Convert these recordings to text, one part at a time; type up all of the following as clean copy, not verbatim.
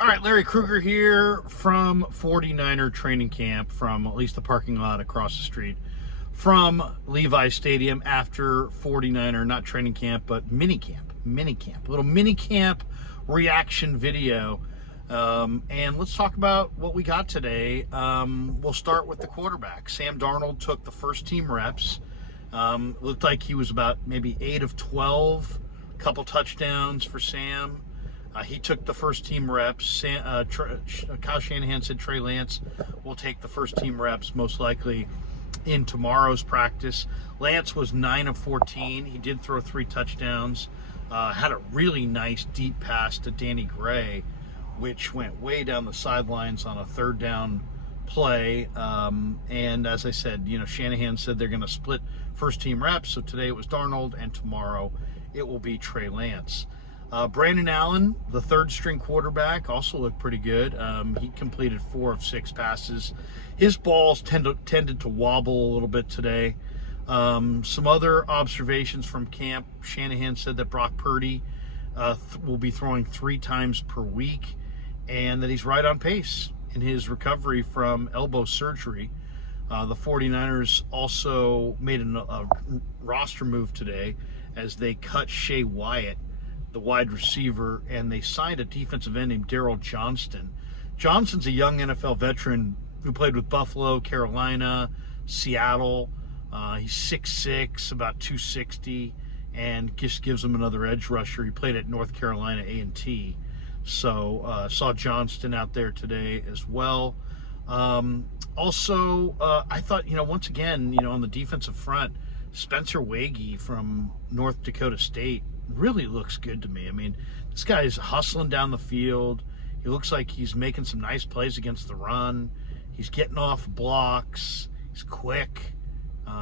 All right, Larry Krueger here from 49er training camp, from at least the parking lot across the street from Levi Stadium after 49er, not training camp, but minicamp, a little minicamp reaction video. And let's talk about what we got today. We'll start with the quarterback. Sam Darnold took the first team reps. Looked like he was about maybe 8 of 12, couple touchdowns for Sam. He took the first team reps. Kyle Shanahan said Trey Lance will take the first team reps most likely in tomorrow's practice. Lance was 9 of 14. He did throw 3 touchdowns. Had a really nice deep pass to Danny Gray, which went way down the sidelines on a third down play. And as I said, Shanahan said they're going to split first team reps. So today it was Darnold, and tomorrow it will be Trey Lance. Brandon Allen, the third string quarterback, also looked pretty good. He completed 4 of 6 passes. His balls tended to wobble a little bit today. Some other observations from camp. Shanahan said that Brock Purdy will be throwing 3 times per week, and that he's right on pace in his recovery from elbow surgery. The 49ers also made a roster move today as they cut Shea Wyatt, the wide receiver, and they signed a defensive end named Darryl Johnston. Johnston's a young NFL veteran who played with Buffalo, Carolina, Seattle. He's 6'6", about 260, and just gives him another edge rusher. He played at North Carolina A&T. So saw Johnston out there today as well. Also, I thought, once again, on the defensive front, Spencer Wagee from North Dakota State really looks good to me. I mean, this guy is hustling down the field. He looks like he's making some nice plays against the run. He's getting off blocks. He's quick.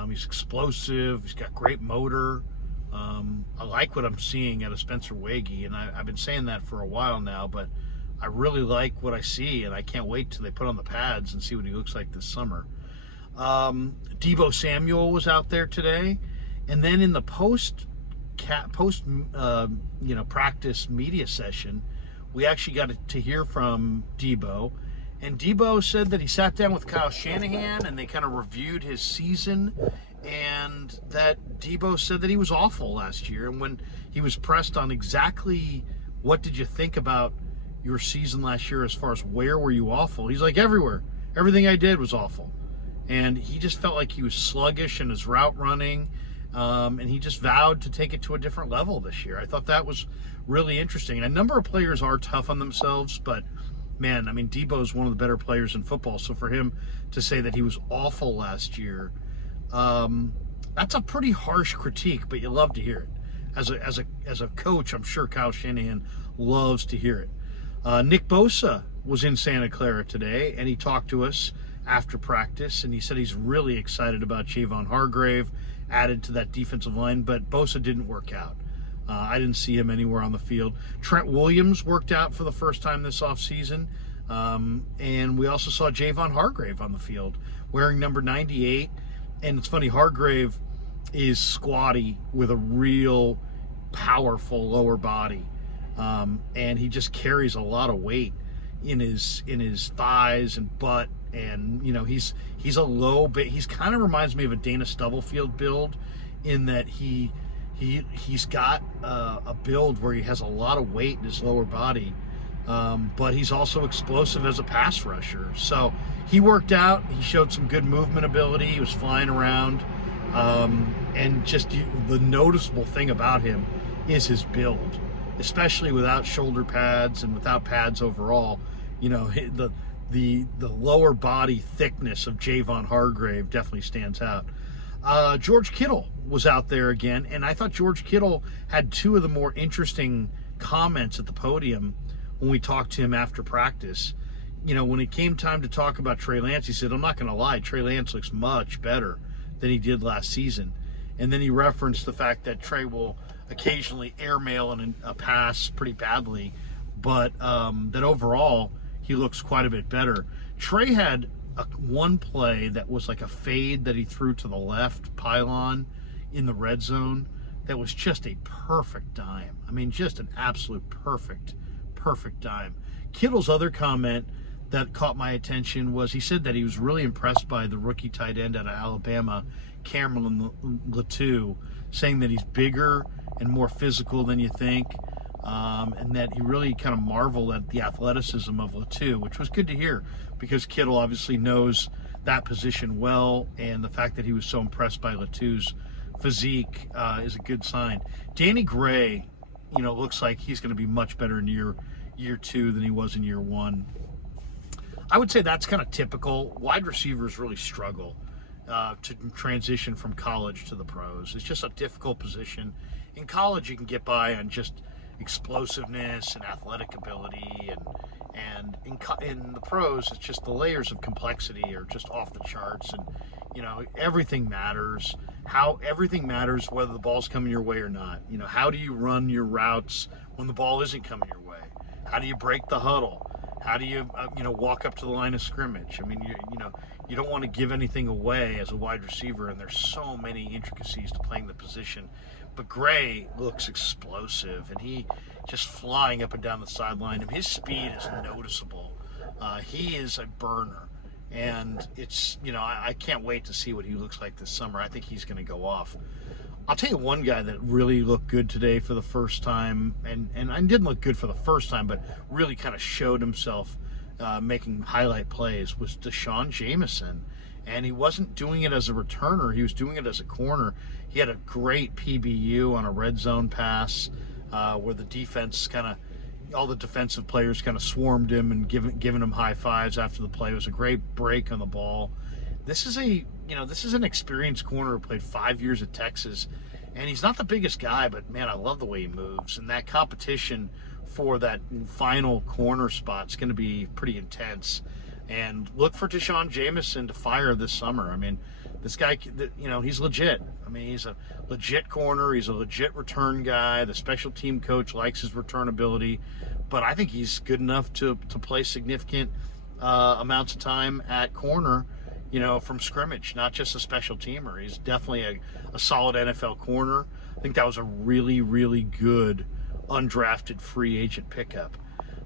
He's explosive. He's got great motor. I like what I'm seeing out of Spencer Wagee, and I've been saying that for a while now, but I really like what I see, and I can't wait till they put on the pads and see what he looks like this summer. Deebo Samuel was out there today, and then in the post practice media session, we actually got to hear from Deebo, and Deebo said that he sat down with Kyle Shanahan and they kind of reviewed his season, and that Deebo said that he was awful last year. And when he was pressed on exactly what did you think about your season last year as far as where were you awful, he's like, everywhere. Everything I did was awful. And he just felt like he was sluggish in his route running. And he just vowed to take it to a different level this year. I thought that was really interesting. And a number of players are tough on themselves, but man, I mean, Deebo is one of the better players in football. So for him to say that he was awful last year, that's a pretty harsh critique, but you love to hear it. As a coach, I'm sure Kyle Shanahan loves to hear it. Nick Bosa was in Santa Clara today, and he talked to us after practice, and he said he's really excited about Javon Hargrave added to that defensive line, but Bosa didn't work out. I didn't see him anywhere on the field. Trent Williams worked out for the first time this offseason, and we also saw Javon Hargrave on the field wearing number 98. And it's funny, Hargrave is squatty with a real powerful lower body, and he just carries a lot of weight in his thighs and butt. And he's a low bit. He's kind of reminds me of a Dana Stubblefield build, in that he's got a build where he has a lot of weight in his lower body, but he's also explosive as a pass rusher. So he worked out. He showed some good movement ability. He was flying around, and just the noticeable thing about him is his build, especially without shoulder pads and without pads overall. The lower body thickness of Javon Hargrave definitely stands out. George Kittle was out there again, and I thought George Kittle had 2 of the more interesting comments at the podium when we talked to him after practice. When it came time to talk about Trey Lance, he said, I'm not going to lie, Trey Lance looks much better than he did last season. And then he referenced the fact that Trey will occasionally airmail a pass pretty badly, but that overall he looks quite a bit better. Trey had one play that was like a fade that he threw to the left pylon in the red zone that was just a perfect dime. I mean, just an absolute perfect dime. Kittle's other comment that caught my attention was he said that he was really impressed by the rookie tight end out of Alabama, Cameron Latou, saying that he's bigger and more physical than you think, and that he really kind of marveled at the athleticism of Latou, which was good to hear because Kittle obviously knows that position well, and the fact that he was so impressed by Latou's physique is a good sign. Danny Gray, looks like he's going to be much better in year 2 than he was in year 1. I would say that's kind of typical. Wide receivers really struggle to transition from college to the pros. It's just a difficult position. In college, you can get by on just explosiveness and athletic ability, and in the pros, it's just the layers of complexity are just off the charts, and everything matters. Everything matters whether the ball's coming your way or not. How do you run your routes when the ball isn't coming your way? How do you break the huddle? How do you, walk up to the line of scrimmage? I mean, you don't want to give anything away as a wide receiver, and there's so many intricacies to playing the position. But Gray looks explosive, and he just flying up and down the sideline. And his speed is noticeable. He is a burner, and it's, I can't wait to see what he looks like this summer. I think he's going to go off. I'll tell you one guy that really looked good today for the first time, and I didn't look good for the first time, but really kind of showed himself making highlight plays, was Deshaun Jameson. And he wasn't doing it as a returner, he was doing it as a corner. He had a great PBU on a red zone pass where the defense all the defensive players kind of swarmed him and giving him high fives after the play. It was a great break on the ball. This is an experienced corner who played 5 years at Texas, and he's not the biggest guy, but man, I love the way he moves. And that competition for that final corner spot is going to be pretty intense. And look for Deshaun Jameson to fire this summer. I mean, this guy, he's legit. I mean, he's a legit corner. He's a legit return guy. The special team coach likes his return ability, but I think he's good enough to play significant amounts of time at corner, from scrimmage, not just a special teamer. He's definitely a solid NFL corner. I think that was a really, really good undrafted free agent pickup.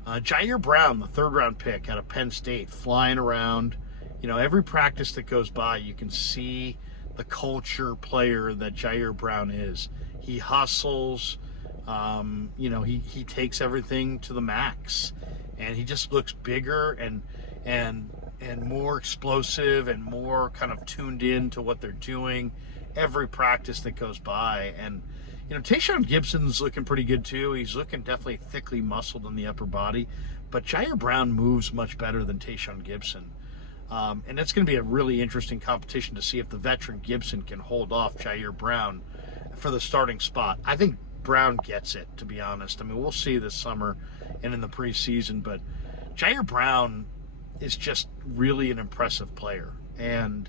Jair Brown, the 3rd-round pick out of Penn State, flying around. Every practice that goes by, you can see the culture player that Jair Brown is. He hustles. He takes everything to the max, and he just looks bigger and more explosive and more kind of tuned in to what they're doing every practice that goes by. And Tayshaun Gibson's looking pretty good too. He's looking definitely thickly muscled in the upper body, but Jair Brown moves much better than Tayshaun Gibson. And it's going to be a really interesting competition to see if the veteran Gibson can hold off Jair Brown for the starting spot. I think Brown gets it, to be honest. I mean, we'll see this summer and in the preseason, but Jair Brown is just really an impressive player, and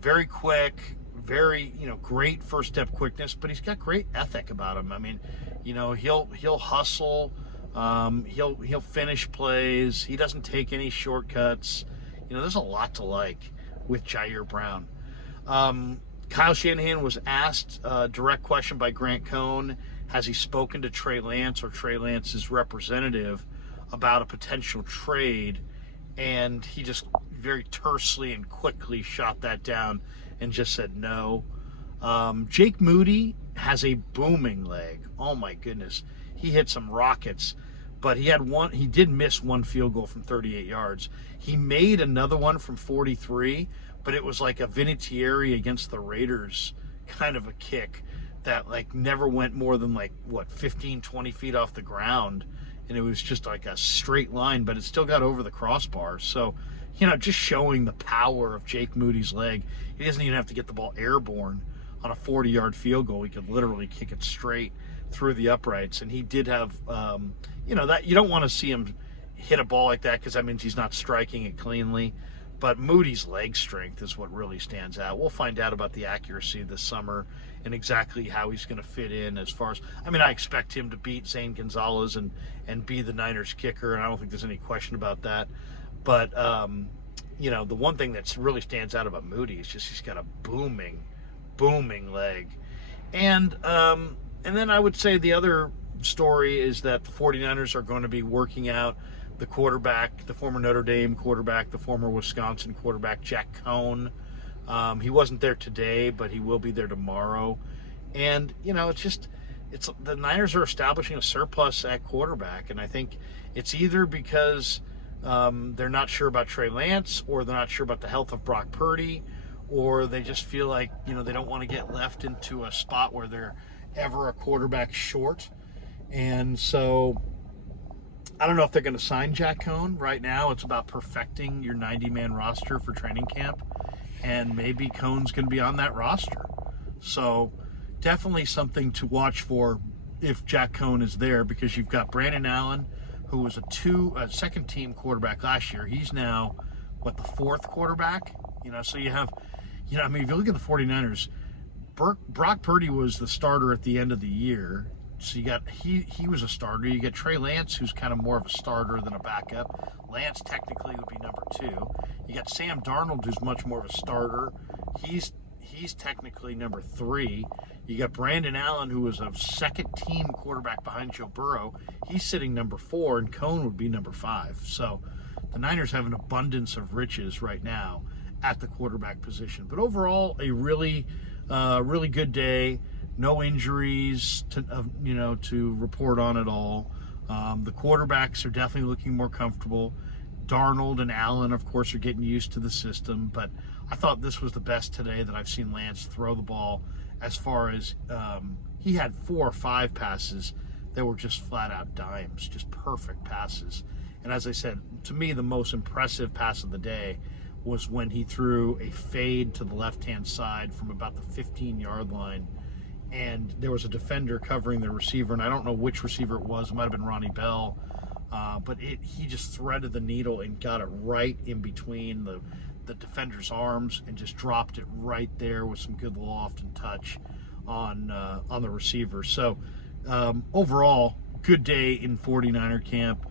very quick, very great first step quickness, but he's got great ethic about him. I mean, he'll hustle, he'll finish plays, he doesn't take any shortcuts. There's a lot to like with Jair Brown. Kyle Shanahan was asked a direct question by Grant Cohn, has he spoken to Trey Lance or Trey Lance's representative about a potential trade, and he just very tersely and quickly shot that down and just said no. Jake Moody has a booming leg. Oh my goodness, he hit some rockets, but he did miss one field goal from 38 yards. He made another one from 43, but it was like a Vinatieri against the Raiders kind of a kick that never went more than 15, 20 feet off the ground. And it was just like a straight line, but it still got over the crossbar. So, just showing the power of Jake Moody's leg. He doesn't even have to get the ball airborne on a 40-yard field goal. He could literally kick it straight through the uprights. And he did have, that you don't want to see him hit a ball like that because that means he's not striking it cleanly. But Moody's leg strength is what really stands out. We'll find out about the accuracy this summer and exactly how he's going to fit in as far as, I expect him to beat Zane Gonzalez and be the Niners kicker, and I don't think there's any question about that. But, the one thing that really stands out about Moody is just he's got a booming leg. And then I would say the other story is that the 49ers are going to be working out the quarterback, the former Notre Dame quarterback, the former Wisconsin quarterback, Jack Cohn. He wasn't there today, but he will be there tomorrow. And, it's the Niners are establishing a surplus at quarterback. And I think it's either because they're not sure about Trey Lance, or they're not sure about the health of Brock Purdy, or they just feel like, they don't want to get left into a spot where they're ever a quarterback short. And so I don't know if they're going to sign Jack Cohn. Right now, it's about perfecting your 90-man roster for training camp, and maybe Cohn's going to be on that roster. So definitely something to watch for if Jack Cohn is there, because you've got Brandon Allen, who was a second-team quarterback last year. He's now, the fourth quarterback? So you have, if you look at the 49ers, Brock Purdy was the starter at the end of the year. So you got he was a starter. You get Trey Lance, who's kind of more of a starter than a backup. Lance technically would be number 2. You got Sam Darnold, who's much more of a starter. He's technically number 3. You got Brandon Allen, who was a second-team quarterback behind Joe Burrow. He's sitting number 4, and Cohn would be number 5. So the Niners have an abundance of riches right now at the quarterback position. But overall, a really good day. No injuries to report on at all. The quarterbacks are definitely looking more comfortable. Darnold and Allen, of course, are getting used to the system. But I thought this was the best today that I've seen Lance throw the ball. As far as he had 4 or 5 passes that were just flat out dimes, just perfect passes. And as I said, to me, the most impressive pass of the day was when he threw a fade to the left-hand side from about the 15-yard line. And there was a defender covering the receiver, and I don't know which receiver it was. It might have been Ronnie Bell. But he just threaded the needle and got it right in between the defender's arms and just dropped it right there with some good loft and touch on the receiver. So overall, good day in 49er camp.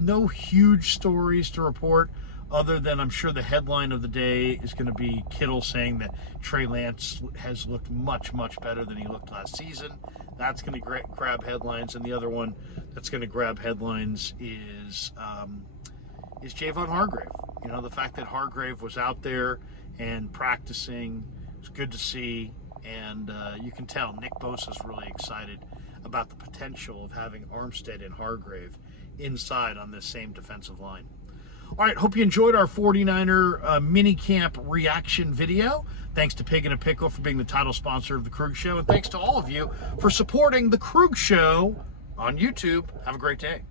No huge stories to report, other than I'm sure the headline of the day is going to be Kittle saying that Trey Lance has looked much, much better than he looked last season. That's going to grab headlines. And the other one that's going to grab headlines is Javon Hargrave. The fact that Hargrave was out there and practicing was good to see. And you can tell Nick Bosa's really excited about the potential of having Armstead and Hargrave inside on this same defensive line. All right, hope you enjoyed our 49er minicamp reaction video. Thanks to Pig and a Pickle for being the title sponsor of The Krug Show. And thanks to all of you for supporting The Krug Show on YouTube. Have a great day.